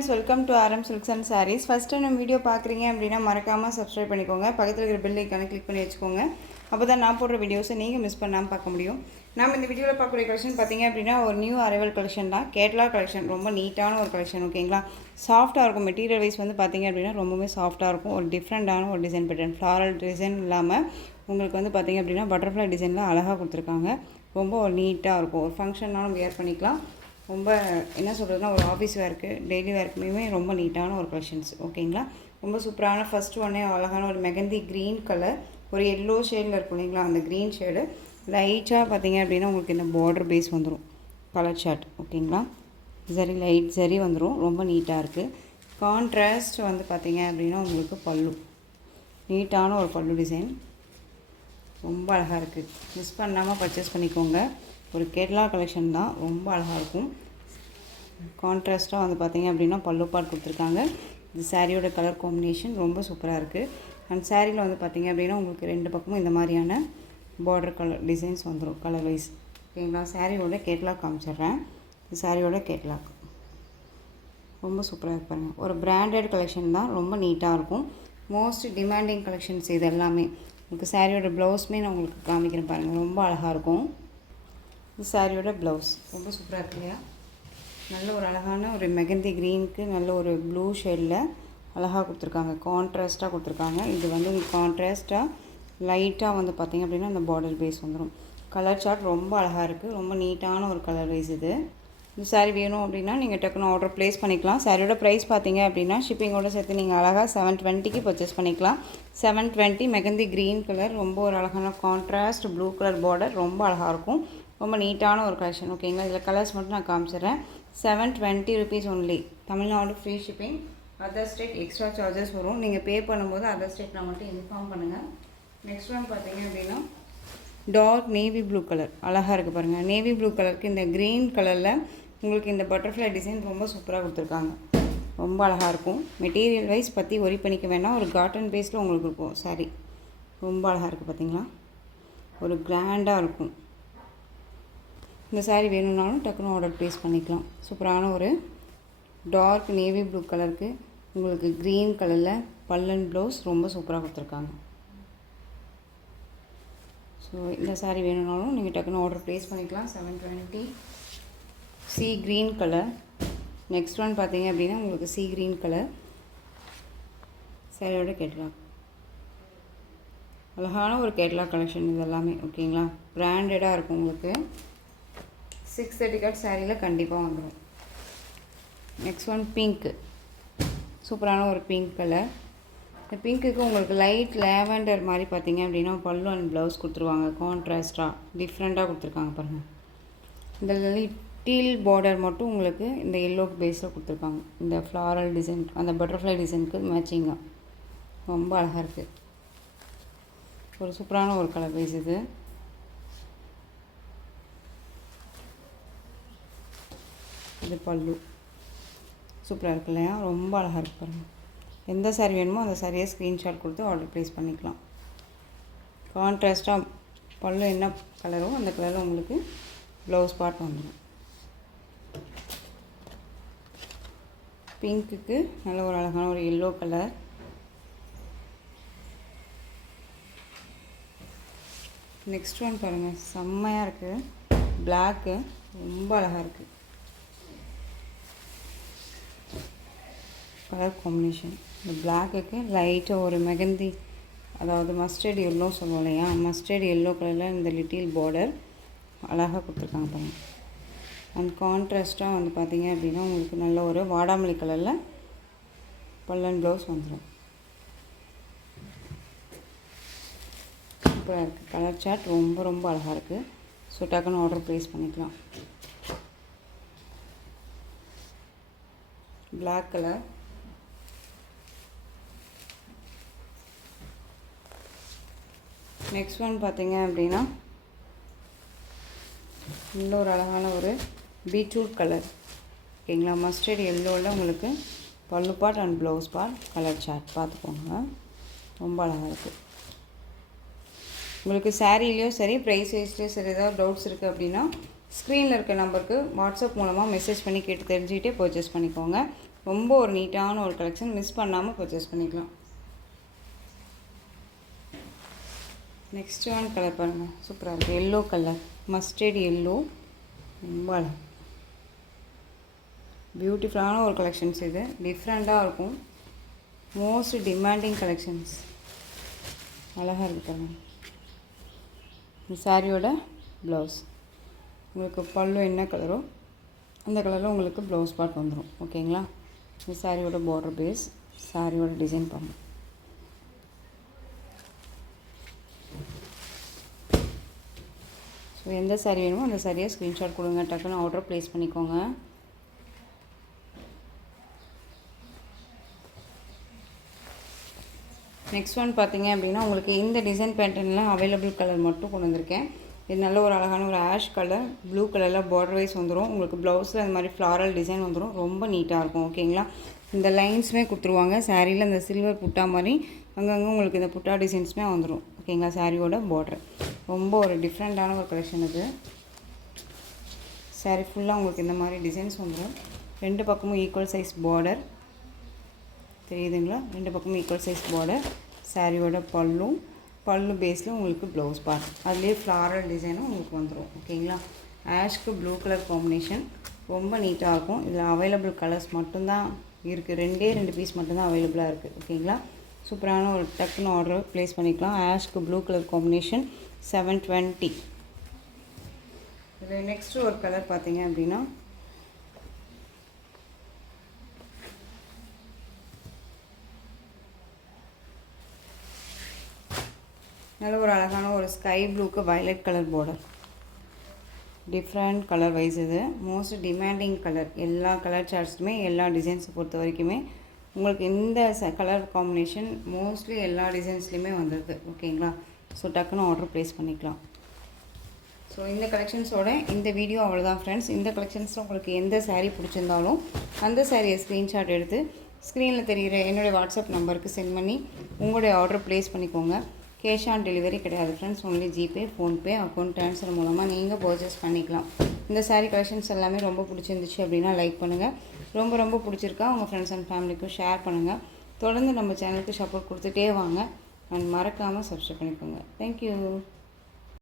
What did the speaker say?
friends, welcome to RM Silks and Sarees. First time நம்ம video பார்க்குறீங்க அப்படின்னா மறக்காமல் சப்ஸ்கிரைப் பண்ணிக்கோங்க. பக்கத்தில் இருக்கிற பெல் ஐக்கானை கிளிக் பண்ணி வச்சுக்கோங்க. அப்போ தான் நான் போடுற வீடியோஸை நீங்கள் மிஸ் பண்ணாமல் பார்க்க முடியும். நம்ம இந்த வீடியோவில் பார்க்கக்கூடிய கலெக்ஷன் பார்த்தீங்க அப்படின்னா ஒரு நியூ அரைவல் கலெக்ஷன் தான். கேட்லாக் கலெக்ஷன், ரொம்ப நீட்டான ஒரு கலெக்ஷன். ஓகேங்களா, சாஃப்ட்டாக இருக்கும். மெட்டீரியல் வைஸ் வந்து பார்த்தீங்க அப்படின்னா ரொம்பவே சாஃப்ட்டாக இருக்கும். ஒரு டிஃப்ரெண்ட்டான ஒரு டிசைன் பேட்டர்ன், ஃப்ளாரல் டிசைன் இல்லாமல் உங்களுக்கு வந்து பார்த்தீங்க அப்படின்னா பட்டர்ஃப்ளை டிசைனில் அழகாக கொடுத்துருக்காங்க. ரொம்ப ஒரு நீட்டாக இருக்கும். ஒரு ஃபங்க்ஷன்னாலும் வேர் பண்ணிக்கலாம். ரொம்ப என்ன சொல்கிறதுனா ஒரு ஆஃபீஸ் வேர்க்கு, டெய்லி வேர்க்குமே ரொம்ப நீட்டான ஒரு கலெக்ஷன்ஸ். ஓகேங்களா, ரொம்ப சூப்பரான. ஃபஸ்ட்டு ஒன்றே அழகான ஒரு மெகந்தி க்ரீன் கலர், ஒரு எல்லோ ஷேடில் இருக்கும் இல்லைங்களா, அந்த க்ரீன் ஷேடு லைட்டாக பார்த்தீங்க அப்படின்னா உங்களுக்கு இந்த பார்டர் பேஸ் வந்துடும், கலர் ஷார்ட். ஓகேங்களா, சரி லைட் சரி வந்துடும், ரொம்ப நீட்டாக இருக்குது. கான்ட்ராஸ்ட் வந்து பார்த்தீங்க அப்படின்னா உங்களுக்கு பல்லு, நீட்டான ஒரு பல்லு டிசைன், ரொம்ப அழகாக இருக்குது. மிஸ் பண்ணாமல் பர்ச்சேஸ் பண்ணிக்கோங்க. ஒரு கேட்லாக் கலெக்ஷன் தான், ரொம்ப அழகாக இருக்கும். கான்ட்ராஸ்ட்டாக வந்து பார்த்தீங்க அப்படின்னா பல்லு பார்ட் கொடுத்துருக்காங்க. இந்த சாரியோட கலர் காம்பினேஷன் ரொம்ப சூப்பராக இருக்குது. அண்ட் சாரியில் வந்து பார்த்தீங்க அப்படின்னா உங்களுக்கு ரெண்டு பக்கமும் இந்த மாதிரியான பார்டர் கலர் டிசைன்ஸ் வந்துடும், கலர் வைஸ். ஓகேங்களா, சாரியோட கேட்லாக் காமிச்சிட்றேன். இந்த சாரியோட கேட்லாக் ரொம்ப சூப்பராக இருப்பாங்க. ஒரு பிராண்டட் கலெக்ஷன் தான், ரொம்ப நீட்டாக இருக்கும். மோஸ்ட் டிமாண்டிங் கலெக்ஷன்ஸ் இது எல்லாமே. உங்களுக்கு சாரியோட ப்ளவுஸுமே நான் உங்களுக்கு காமிக்கிறேன் பாருங்கள், ரொம்ப அழகாக இருக்கும். இந்த சாரியோட ப்ளவுஸ் ரொம்ப சூப்பராக இருக்கு இல்லையா. நல்ல ஒரு அழகான ஒரு மெகந்தி க்ரீனுக்கு நல்ல ஒரு ப்ளூ ஷேடில் அழகாக கொடுத்துருக்காங்க, கான்ட்ராஸ்ட்டாக கொடுத்துருக்காங்க. இது வந்து கான்ட்ராஸ்ட்டாக லைட்டாக வந்து பார்த்திங்க அப்படின்னா அந்த பார்டர் பேஸ் வந்துடும். கலர் சார்ட் ரொம்ப அழகாக இருக்குது, ரொம்ப நீட்டான ஒரு கலர் வைஸ். இது இந்த சாரீ வேணும் அப்படின்னா நீங்கள் டக்குன்னு ஆர்டர் ப்ளேஸ் பண்ணிக்கலாம். சாரியோட ப்ரைஸ் பார்த்தீங்க அப்படின்னா ஷிப்பிங்கோடு சேர்த்து நீங்கள் அழகாக 720க்கு பர்ச்சேஸ் பண்ணிக்கலாம். 720 மெகந்தி க்ரீன் கலர், ரொம்ப ஒரு அழகான கான்ட்ராஸ்ட் ப்ளூ கலர் பார்டர், ரொம்ப அழகாக இருக்கும். ரொம்ப நீட்டான ஒரு கலெக்ஷன். ஓகேங்களா, இதில் கலர்ஸ் மட்டும் நான் காமிச்சிடுறேன். 720 rupees only. Tamil Nadu free shipping. Other state extra charges வரும். நீங்கள் பே பண்ணும்போது அதர் ஸ்டேட் நான் மட்டும் இன்ஃபார்ம் பண்ணுங்கள். நெக்ஸ்ட் ஒன் பார்த்தீங்க அப்படின்னா டார்க் நேவி ப்ளூ கலர், அழகாக இருக்குது பாருங்கள். நேவி ப்ளூ கலருக்கு இந்த க்ரீன் கலரில் உங்களுக்கு இந்த பட்டர்ஃப்ளை டிசைன் ரொம்ப சூப்பராக கொடுத்துருக்காங்க, ரொம்ப அழகாக இருக்கும். மெட்டீரியல் வைஸ் பற்றி ஒரி பண்ணிக்க வேண்டாம், ஒரு காட்டன் பேஸில் உங்களுக்கு இருக்கும் சாரி. ரொம்ப அழகாக இருக்குது பார்த்தீங்களா, ஒரு கிராண்டாக இருக்கும். இந்த சாரீ வேணும்னாலும் டக்குன்னு ஆர்டர் ப்ளேஸ் பண்ணிக்கலாம். சூப்பரான ஒரு டார்க் நேவி ப்ளூ கலருக்கு உங்களுக்கு க்ரீன் கலரில் பல்லன் ப்ளவுஸ் ரொம்ப சூப்பராக கொடுத்துருக்காங்க. ஸோ இந்த சாரீ வேணும்னாலும் நீங்கள் டக்குன்னு ஆர்டர் ப்ளேஸ் பண்ணிக்கலாம். 720 C green colour. Next one பார்த்தீங்க அப்படின்னா உங்களுக்கு சி க்ரீன் கலர் சாரியோட கேட்லாக், அழகான ஒரு கேட்லாக் கலெக்ஷன் இது எல்லாமே. ஓகேங்களா, பிராண்டடாக இருக்கும். உங்களுக்கு 630 கட் சாரியில் கண்டிப்பாக வந்துடும். நெக்ஸ்ட் ஒன் பிங்க்கு, சூப்பரான ஒரு பிங்க் கலர். இந்த பிங்க்குக்கு உங்களுக்கு லைட் லேவெண்டர் மாதிரி பார்த்தீங்க அப்படின்னா பல்லு அண்ட் ப்ளவுஸ் கொடுத்துருவாங்க. கான்ட்ராஸ்ட்டாக டிஃப்ரெண்ட்டாக கொடுத்துருக்காங்க பாருங்கள். இந்த லிட்டில் பார்டர் மட்டும் உங்களுக்கு இந்த எல்லோ பேஸில் கொடுத்துருக்காங்க. இந்த ஃப்ளாரல் டிசைன், அந்த பட்டர்ஃப்ளை டிசைனுக்கு மேட்சிங்காக ரொம்ப அழகாக இருக்குது. ஒரு சூப்பரான ஒரு கலர் பேஸ் இது. இது பல்லு சூப்பராக இருக்கு இல்லையா, ரொம்ப அழகாக இருக்கு பாருங்கள். எந்த சாரீ வேணுமோ அந்த சாரியை ஸ்க்ரீன்ஷாட் கொடுத்து ஆர்டர் ப்ளேஸ் பண்ணிக்கலாம். கான்ட்ராஸ்ட்டாக பல்லு என்ன கலரோ அந்த கலரில் உங்களுக்கு ப்ளவுஸ் பார்ட் வந்துடும். பிங்க்குக்கு நல்ல ஒரு அழகான ஒரு எல்லோ கலர். நெக்ஸ்ட் ஒன் பாருங்கள், செம்மையாக இருக்குது. பிளாக்கு ரொம்ப அழகாக இருக்குது கலர் காம்பினேஷன். இந்த பிளாக்குக்கு லைட்டாக ஒரு மெகந்தி, அதாவது மஸ்டர்ட் எல்லோ சொல்லுவோம் இல்லையா, மஸ்டர்ட் எல்லோ கலரில் இந்த லிட்டில் பார்டர் அழகாக கொடுத்துருக்காங்க பாருங்கள். அண்ட் கான்ட்ராஸ்ட்டாக வந்து பார்த்தீங்க அப்படின்னா உங்களுக்கு நல்ல ஒரு வாடாமல்லி கலரில் பல்லன் ப்ளவுஸ் வந்துடும். சூப்பராக இருக்குது. கலர் சார்ட் ரொம்ப ரொம்ப அழகாக இருக்குது. ஸோ டக்குன்னு ஆர்டர் ப்ளேஸ் பண்ணிக்கலாம். Black colour. நெக்ஸ்ட் ஒன் பார்த்தீங்க அப்படின்னா இன்னொரு அழகான ஒரு பீட்ரூட் கலர். ஓகேங்களா, மஸ்டர்ட் எல்லோவில் உங்களுக்கு pallu part and blouse part colour chart பார்த்துக்கோங்க, ரொம்ப அழகாக இருக்குது. உங்களுக்கு சாரீலேயும் சரி ப்ரைஸ் வைஸ்லேயும் சரி ஏதாவது டவுட்ஸ் இருக்குது அப்படின்னா ஸ்க்ரீனில் இருக்க நம்பருக்கு வாட்ஸ்அப் மூலமாக மெசேஜ் பண்ணி கேட்டு தெரிஞ்சுக்கிட்டே பர்ச்சேஸ் பண்ணிக்கோங்க. ரொம்ப ஒரு நீட்டான ஒரு கலெக்ஷன், மிஸ் பண்ணாமல் பர்ச்சேஸ் பண்ணிக்கலாம். நெக்ஸ்ட் ஒன் கலர் பாருங்கள், சூப்பராக இருக்குது. எல்லோ கலர், மஸ்டர்ட் எல்லோ, ரொம்ப பியூட்டிஃபுல்லான ஒரு கலெக்ஷன்ஸ். இது டிஃப்ரெண்ட்டாக இருக்கும், மோஸ்ட் டிமாண்டிங் கலெக்ஷன்ஸ். அழகாக இருக்குது பாருங்கள். இந்த சாரியோட ப்ளவுஸ் உங்களுக்கு பல்லு என்ன கலரோ அந்த கலரில் உங்களுக்கு ப்ளவுஸ் பார்ட் வந்துடும். ஓகேங்களா? இந்த சாரியோட பார்டர் பேஸ், சாரியோட டிசைன் பாருங்கள். ஸோ எந்த சாரீ வேணுமோ அந்த சாரியை ஸ்க்ரீன்ஷாட் கொடுங்க, டக்குன்னு ஆர்டர் ப்ளேஸ் பண்ணிக்கோங்க. நெக்ஸ்ட் ஒன் பார்த்தீங்க அப்படின்னா உங்களுக்கு இந்த டிசைன் பேட்டர்ன்லாம் அவைலபிள் கலர் மட்டும் கொண்டு வந்திருக்கேன். இது நல்ல ஒரு அழகான ஒரு ஆஷ் கலர், ப்ளூ கலரில் பார்டர் வைஸ் வந்துடும். உங்களுக்கு ப்ளவுஸில் அந்த மாதிரி ஃப்ளாரல் டிசைன் வந்துடும், ரொம்ப நீட்டாக இருக்கும். ஓகேங்களா? இந்த லைன்ஸுமே கொடுத்துருவாங்க சாரியில், இந்த சில்வர் புட்டா மாதிரி அங்கங்கே உங்களுக்கு இந்த புட்டா டிசைன்ஸுமே வந்துடும். ஓகேங்களா? சாரியோட பார்டர் ரொம்ப ஒரு டிஃப்ரெண்ட்டான ஒரு கலெக்ஷன் இது. சாரி ஃபுல்லாக உங்களுக்கு இந்த மாதிரி டிசைன்ஸ் வந்துடும். ரெண்டு பக்கமும் ஈக்குவல் சைஸ் பார்டர் தெரியுதுங்களா? ரெண்டு பக்கமும் ஈக்குவல் சைஸ் பார்டர். சாரியோட பல்லு பேஸில் உங்களுக்கு ப்ளவுஸ் பார்ட், அதுலேயே ஃப்ளாரல் டிசைனும் உங்களுக்கு வந்துடும். ஓகேங்களா? ஆஷ்க்கு ப்ளூ கலர் காம்பினேஷன் ரொம்ப நீட்டாக இருக்கும். இதில் அவைலபிள் கலர்ஸ் மட்டும்தான் இருக்குது, ரெண்டு பீஸ் மட்டும்தான் அவைலபிளாக இருக்குது. ஓகேங்களா? சூப்பரான ஒரு டக்குன்னு ஆர்டர் ப்ளேஸ் பண்ணிக்கலாம். ஆஷ்க்கு ப்ளூ கலர் காம்பினேஷன் 720. இதில் நெக்ஸ்ட்டு ஒரு கலர் பார்த்தீங்க அப்படின்னா நல்ல ஒரு அழகான ஒரு ஸ்கை ப்ளூக்கு violet colour border. Different colour wise இது மோஸ்ட் டிமாண்டிங் கலர். எல்லா கலர் சார்ட்ஸுமே எல்லா டிசைன்ஸை பொறுத்த வரைக்குமே உங்களுக்கு இந்த கலர் காம்பினேஷன் மோஸ்ட்லி எல்லா டிசைன்ஸ்லேயுமே வந்துடுது. ஓகேங்களா? ஸோ டக்குன்னு ஆர்டர் ப்ளேஸ் பண்ணிக்கலாம். ஸோ இந்த கலெக்ஷன்ஸோட இந்த வீடியோ அவ்வளோதான் ஃப்ரெண்ட்ஸ். இந்த கலெக்ஷன்ஸில் உங்களுக்கு எந்த சாரீ பிடிச்சிருந்தாலும் அந்த சாரியை ஸ்க்ரீன்ஷாட் எடுத்து ஸ்க்ரீனில் தெரிகிற என்னுடைய வாட்ஸ்அப் நம்பருக்கு சென்ட் பண்ணி உங்களுடைய ஆர்டர் ப்ளேஸ் பண்ணிக்கோங்க. கேஷ் ஆன் டெலிவரி கிடையாது friends, only GPay, PhonePe, account transfer மூலமாக நீங்கள் பர்ச்சேஸ் பண்ணிக்கலாம். இந்த சாரீ கலெக்ஷன்ஸ் எல்லாமே ரொம்ப பிடிச்சிருந்துச்சு அப்படின்னா லைக் பண்ணுங்கள். ரொம்ப பிடிச்சிருக்கா உங்கள் ஃப்ரெண்ட்ஸ் அண்ட் ஃபேமிலிக்கும் ஷேர் பண்ணுங்கள். தொடர்ந்து நம்ம சேனலுக்கு சப்போர்ட் கொடுத்துட்டே வாங்க அண்ட் மறக்காமல் சப்ஸ்கிரைப் பண்ணிக்கோங்க. தேங்க்யூ.